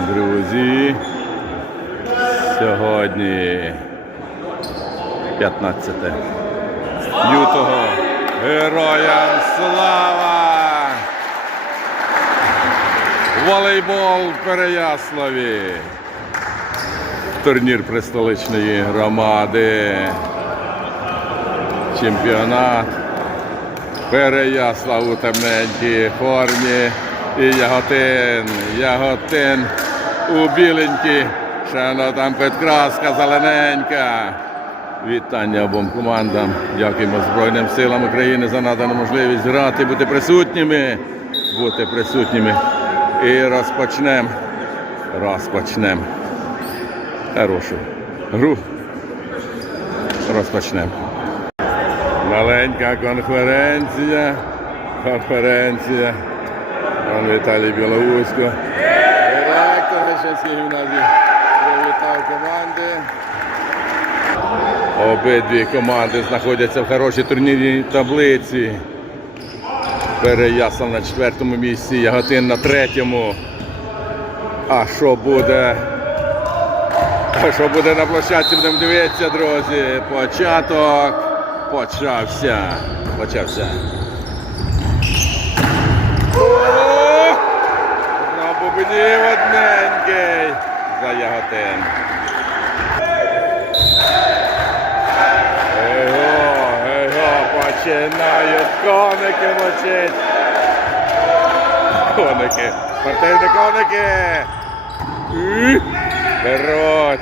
Друзі, сьогодні 15 лютого. Героям слава! Волейбол в Переяславі. Турнір пристоличної громади. Чемпіонат. Переяслав у темненькій формі. І Яготин. Яготин у біленькій. Ще там підкраска зелененька. Вітання обом командам. Дякуємо Збройним силам України за надану можливість грати, бути присутніми. Бути присутніми. І розпочнемо. Розпочнемо. Хорошу гру. Розпочнемо. Маленька конференція. Конференція. Пан Віталій Білоусько. Директор Гещанської гімназії. Привітав команди. Обидві команди знаходяться в хорошій турнірній таблиці. Переяслав на четвертому місці, Яготин на третьому. А що буде? А що буде на площадці, будемо дивитися, друзі. Початок почався. Почався. Яготин. Его, его, починають коники мочить. Коники, спортивні коники. Беруть.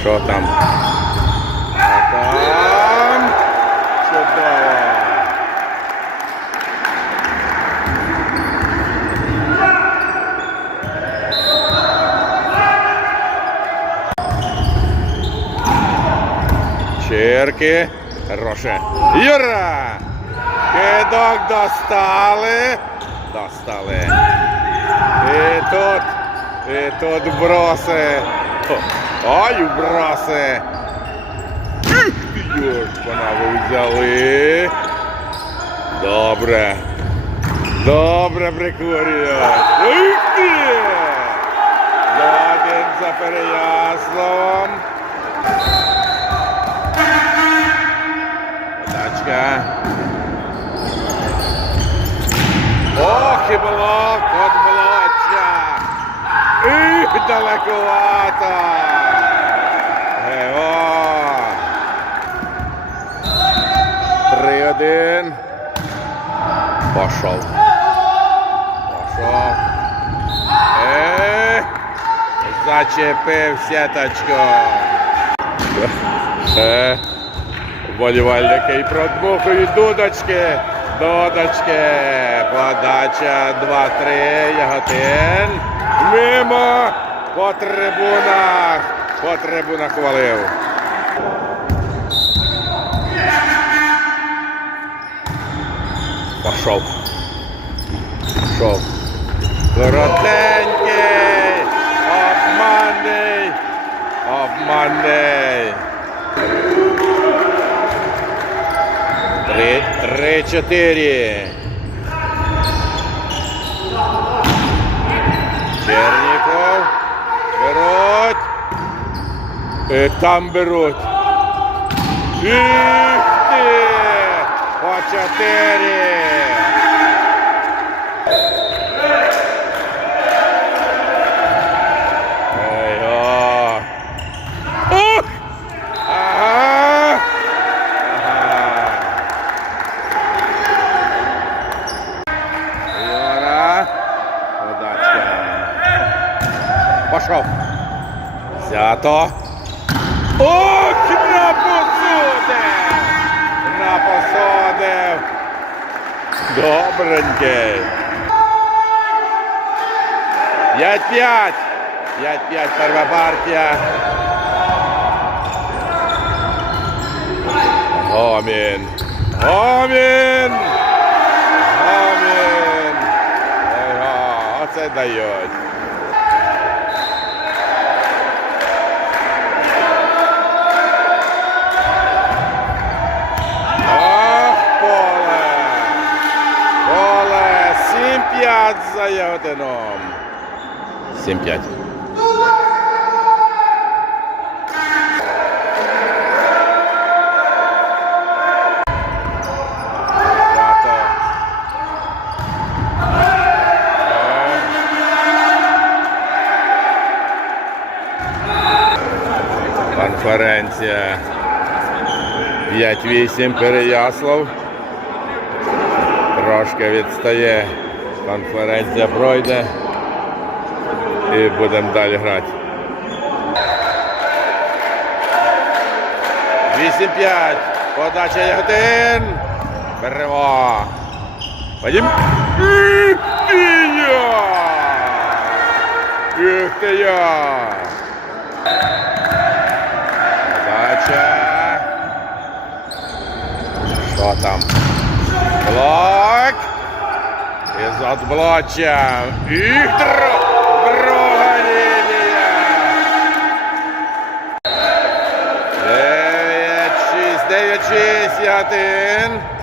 Що там? А там чудово. Черки. Хороше. Юра! Кидок достали. Достали. І тут. І тут броси. Ой, броси. Ти, взяли. Добре. Добре прикурюють. Ух! Один за Переяславом. Подачка. Ох, і блок, от блоча. Ух, далековато. Гео. Три-один. Пошов. Пошов. Ех, зачепив сіточку. Е, Вболівальники і продмухують дудочки. Дудочки. Подача 2-3. Яготин. Мимо. По трибунах. По трибунах валив. Пошов. Пошов. Коротенький. Обманний. Обманний. Три, три, чотири. Черніков. Беруть. І там беруть. І ти! По чотири. Ей, о. Ух! Ага! Ага. Юра. Удачка. Пошел. Взято. Ох, на посудив! На посудив. Добренький. 5-5. 5-5 перша партія. Гомін. Гомін. Гомін. Ага, оце дають. За Яготином. 7-5. Тато. Конференція 5-8 Переяслав. Трошки відстає. Конференція пройде. І будемо далі грати. 8-5. Подача Ягодин. Беремо. Вадим. Ух ти я! Ух ти я! Подача. Що там? Блок. Із отблоча. І др... друга лінія. 9-6, 9-6,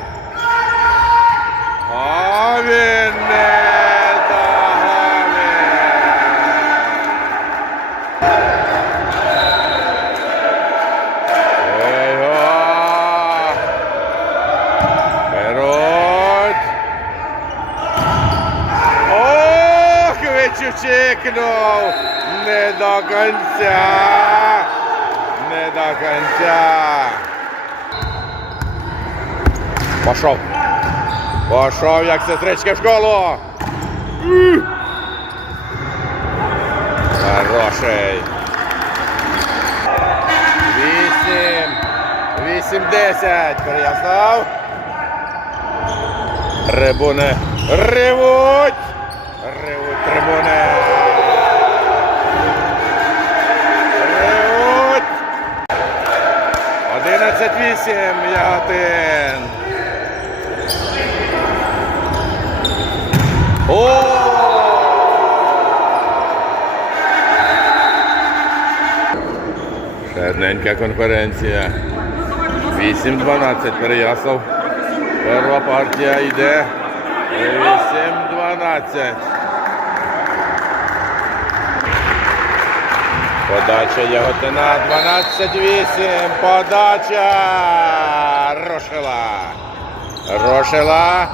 вичучикнув. Не до кінця. Не до кінця. Пошов. Пошов, як сестрички в школу. Хороший. Вісім. Вісім десять. Переяслав. Трибуни ревуть. Ревуть трибуни. 38 Яготин. О! Ще конференція. 8-12 Переяслав. Перва партія йде. 8-12. Подача Яготина 12-8. Подача. Рошила. Рошила.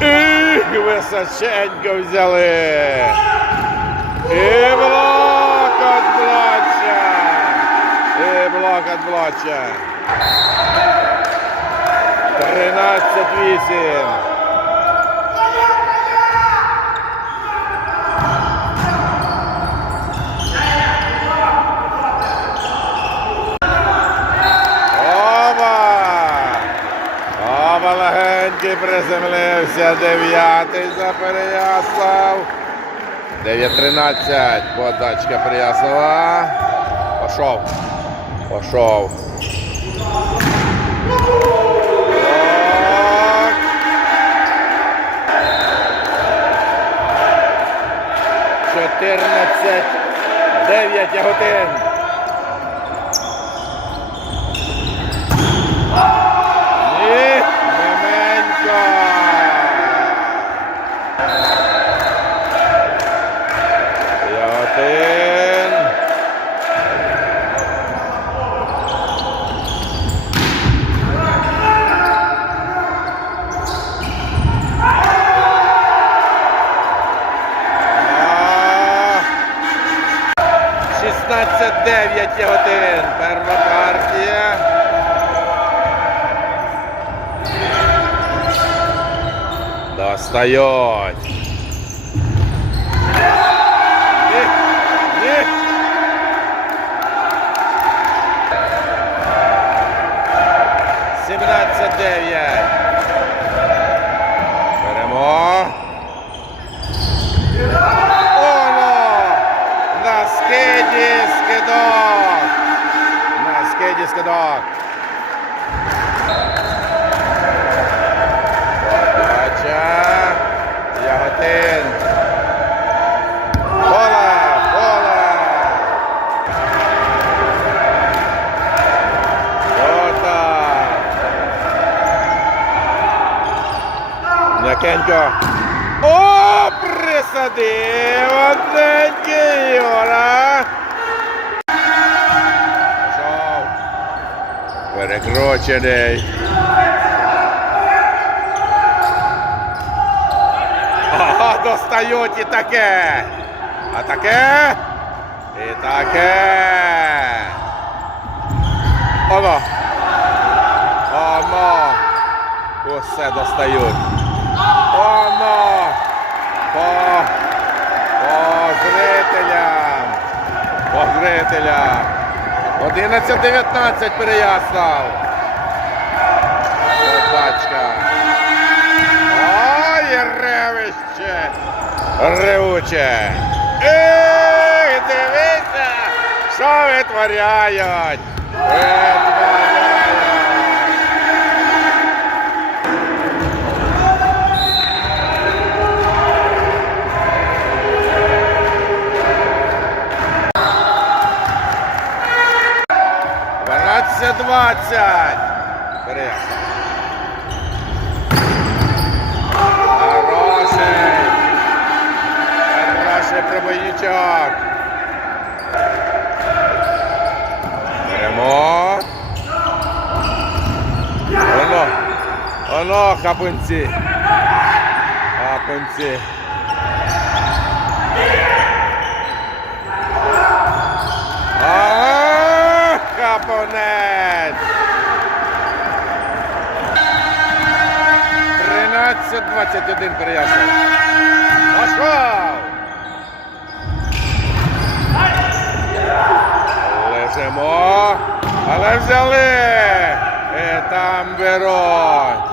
Ех, височенько взяли. І блок от блоча. І блок от блоча. 13-8. Легенький приземлився. Дев'ятий за Переяслав. 9-13. Подачка Переяслава. Пошов. Пошов. Так. Чотирнадцять. Дев'ять яготин. Ні, Мименько. Яготин. А. 16-9 Яготин. Перша партія. Достають. Ні, ні. Сімнадцять дев'ять. Беремо. Оно! На скиді скидок. На скиді скидок. Подача. Яготин. Поле, поле. Жота. М'якенько. О, посадив одненький Юра. Пішов. Перекручений. Ага, достають і таке. А таке. І таке. Оно. Оно. Усе достають. Оно. По, по зрителям. По зрителям. 11-19 Переяслав. Собачка. Ой, ревище. Ревуче. Ех, дивіться, що витворяють. Витворяють. Дванадцять двадцять. Хороший. Хороший пробойничок. Беремо. Оно. Оно, хапунці. Хапунці. А, хапунець. 13-21 переяснив. Пошов! Лежимо, але взяли. І там беруть.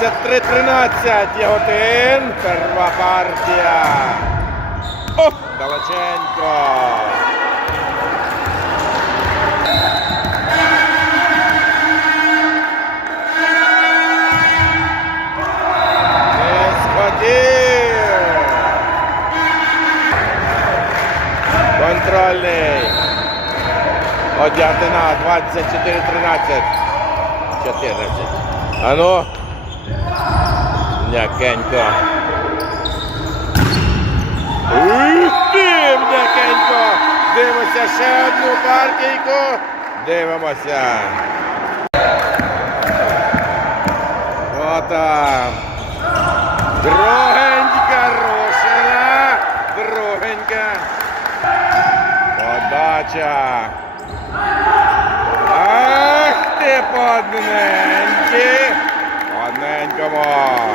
23-13 Яготин. Перша партія. О, Далеченько. Контрольний. Одягтина 24-13. 14. Ану. М'якенько. Ух ти, м'якенько. Дивимося ще одну партійку. Дивимося. Отам. Другенька рушила. Другенька. Подача. Ах ти подненьки. Подненькому.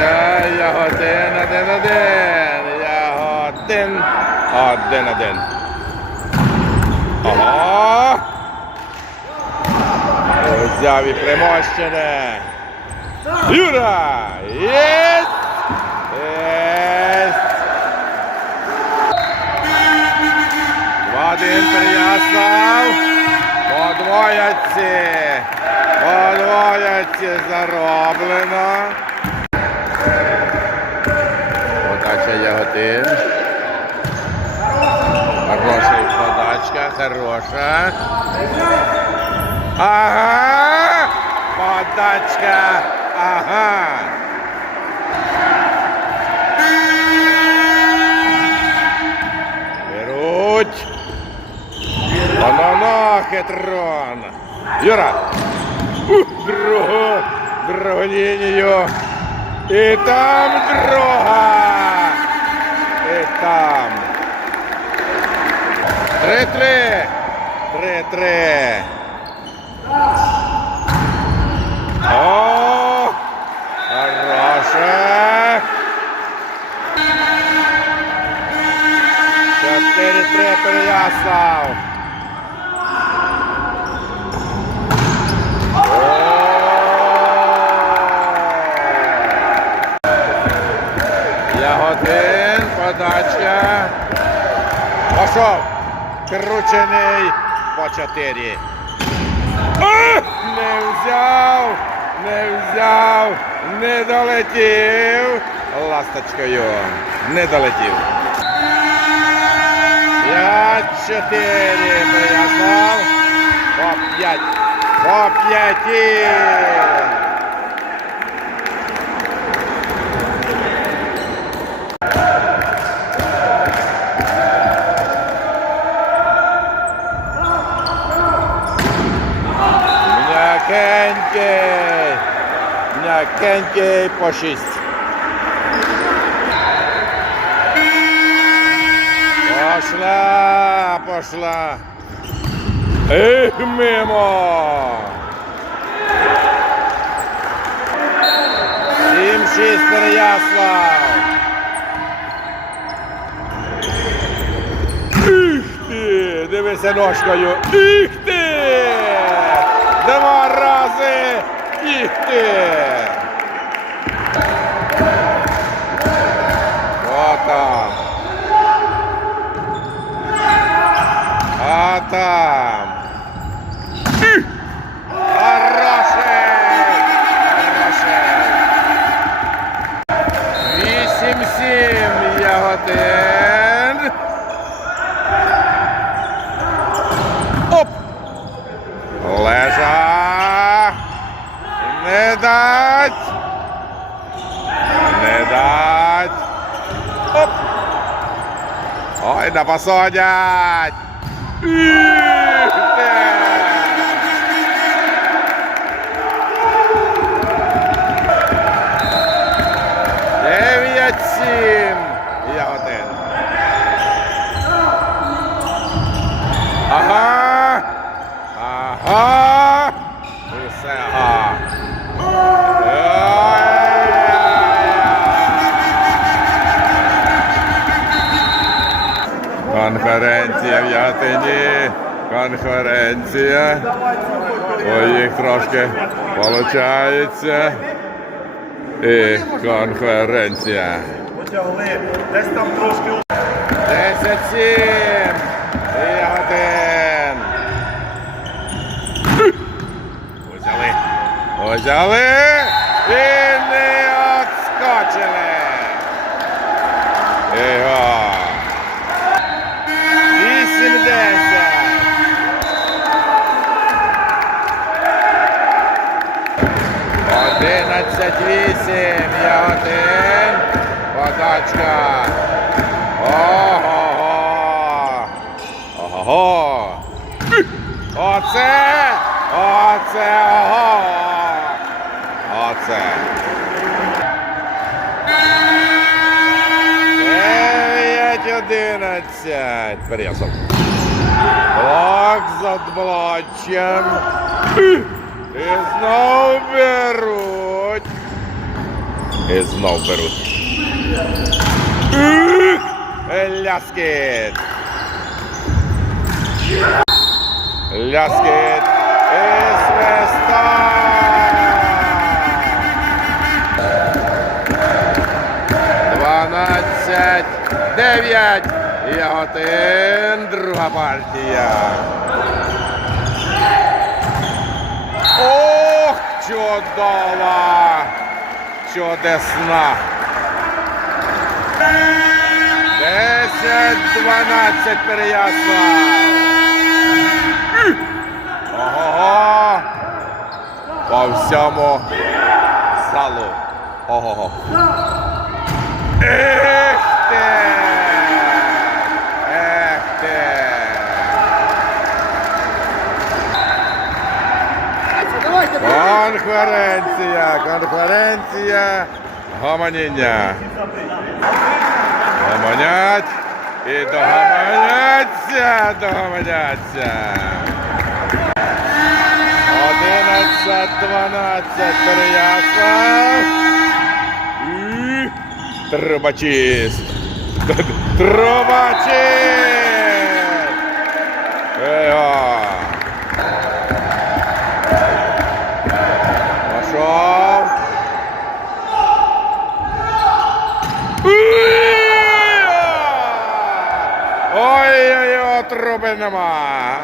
Подача. Ягодин один-один. Ягодин. Один-один. Ага. Взяв і примощене. Юра! Єсть! Єсть! Два-один Переяслав. Подвояці. Подвояці зароблено. Подача Яготин. Хороша подачка, хороша. Ага! Подачка! Ага! Беруть! Оно-но, хитрон! Юра! Другу! Другу лінію! І там друга! І там! Три-три! Три-три! О! Хороше! Чотири-три Переяслав! Пішов. Кручений. По чотири. Е! Не взяв. Не взяв. Не долетів. Ласточкою. Не долетів. П'ять чотири. Мирослав. По п'ять. По 5. М'якенький по шість. Пошла, пошла. Ех, мимо. Сім шість Переяслав. Іх ти! Дивися ножкою. Іх ти! Два рази! Іх ти! Отам. А там. Іх! Хороший! Хороший! Вісім-сім Ягодин. Оп! Лежа! Не дать! Не дать! Оп! Ой, Конференція. Ой, їх трошки виходить. І конференція. Потягли. Десь там трошки. 10-7. І один. Узяли. Узяли. І не отскочили. Його. 13-8. Ягодин. Подачка. Ого-го. Ого. Оце. Оце. Ого. Оце. Дев'ять одинадцять. Переясов. Блок за блочем. І знову беру. І знов беруть. Ляскіт. Ляскіт. І свиста. Дванадцять. Дев'ять. І один. Друга партія. Ох, чудова! Чудесна! 10-12 переясла! Ого! По всьому залу. Ого. Ех ти! Ех ти! Конференція, конференція, гомоніння. Гомонять і догомоняться, догомоняться. 11-12 Переяслав. І Трубачист. Трубачист. Перемоги нема.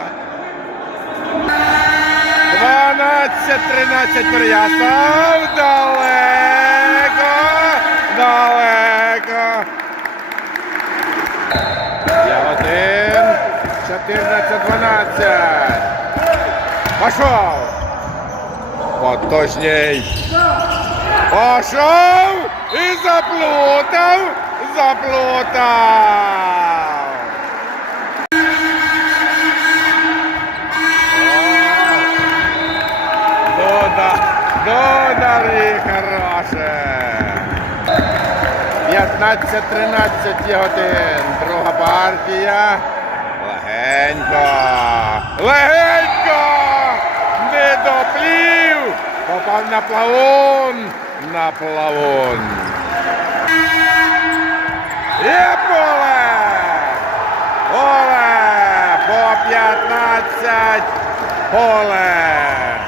12-13 Переяслав. Далеко. Далеко. Я один. 14-12. Пошов. Поточній. Пошов і заплутав. Заплутав. Додари хороше. 15-13 є один. Друга партія. Легенько. Легенько. Не доплів. Попав на плавун. На плавун. Є поле. Поле. По 15. Поле.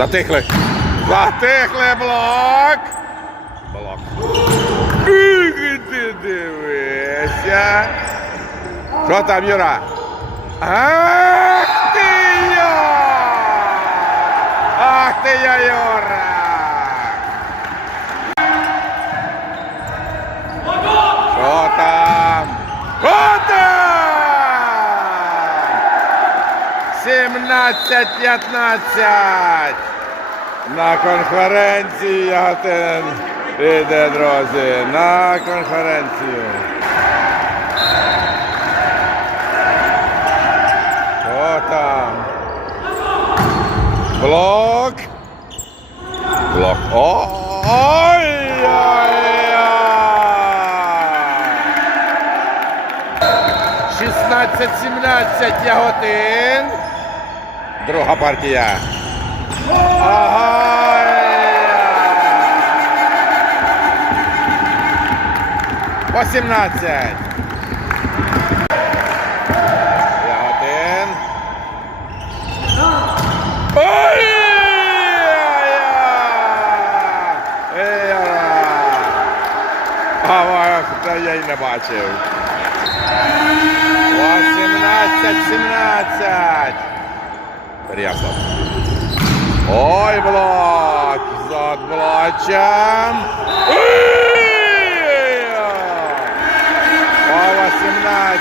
Затихли. Затихли блок. Блок. Ти дивися. Що там, Юра? Ах ти я! Ах ти я, Юра! Що там? Що там? 17-15 на конференції Яготин іде, друзі, на конференцію. Що там? Блок. Блок. О, ой, ой, ой. 16-17 Яготин. Друга партія. Ага. Восемнадцять. Яготин. Ой! А ва- я й не бачив. 18-17. Переяслав. Ой, блок! За блочем. По 18.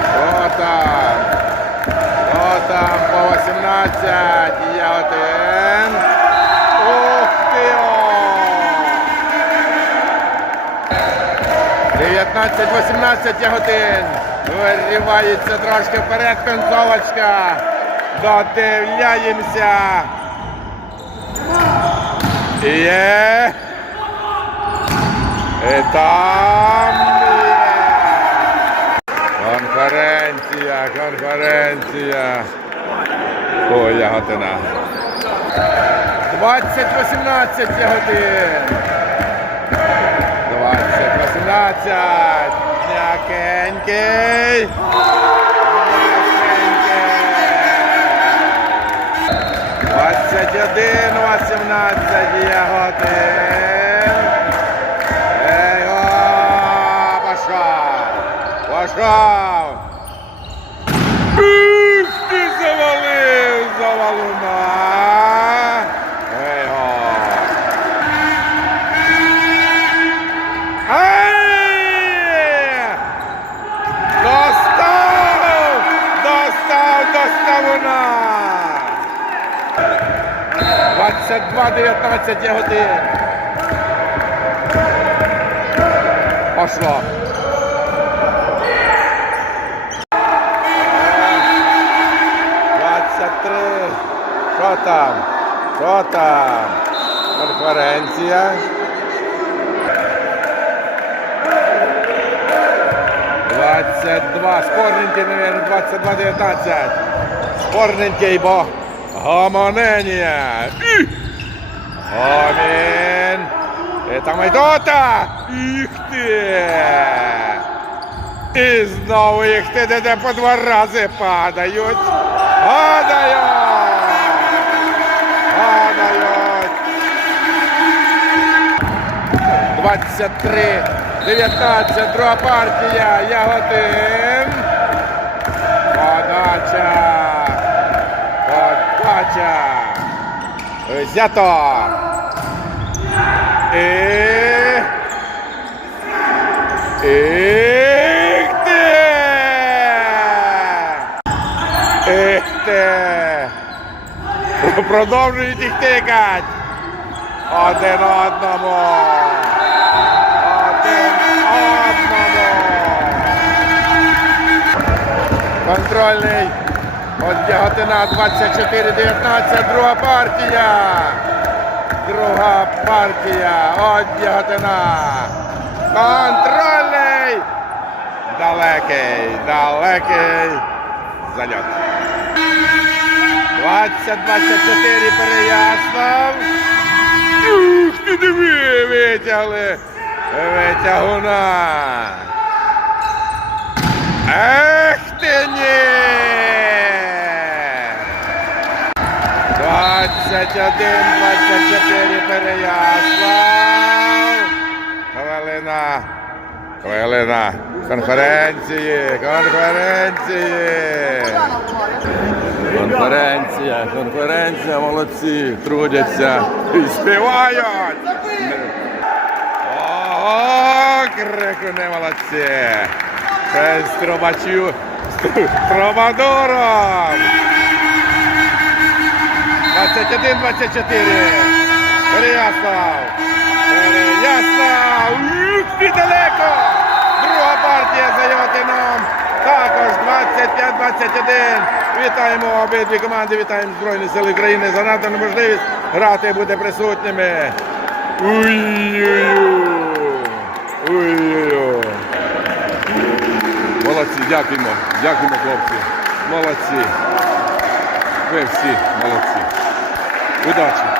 Що там? Що там по 18? Я один. Ух ти! о! 19-18 Яготин. Виривається трошки вперед концовочка. Додивляємося. Є. І там є. Конференція, конференція. О, Яготина. 20-18 Яготин. 20-18. М'якенький. М'якенький. 21-18 Яготин. Ей, о, пошов. Пошов. Ух ти завалив, завалуна. Ей, о. Ай! Достав! Достав, доставуна! 22-19 годин. Пошло. Двадцять три. Що там? Що там? Конференція. 22. Спорненький, наверное, 22-19. Спорненький, бо гомонення. Гомін. І там. Їх ти. І знову їх ти де, по два рази падають. Падають. Падають. 23 19, друга партія, Яготин. Подача. Подача. Взято. І... Ех ти! Продовжують їх тикать. Один одному. Один одному. Контрольний. От Яготина 24-19. Друга партія. Друга партія. От Яготина. Контрольний. Далекий, далекий. Зальот. 20-24 Переяслав. Ух ти диви, витягли. Витягуна. Ех ти ні. 21-24 Переяслав. Хвилина. Хвилина. Конференції. Конференції. Конференція, конференція, молодці, трудяться і співають. О, крикуни молодці. Це з трубачю, з трубадуром. 21-24. Переяслав. Переяслав. Ти далеко. Друга партія за Яготином. Також 25-21. Вітаємо обидві команди, вітаємо Збройні Сили України за надану можливість грати бути присутніми. Ой-ой-ой. Молодці, дякуємо. Дякуємо, хлопці. Молодці. Ви всі молодці. Удачі!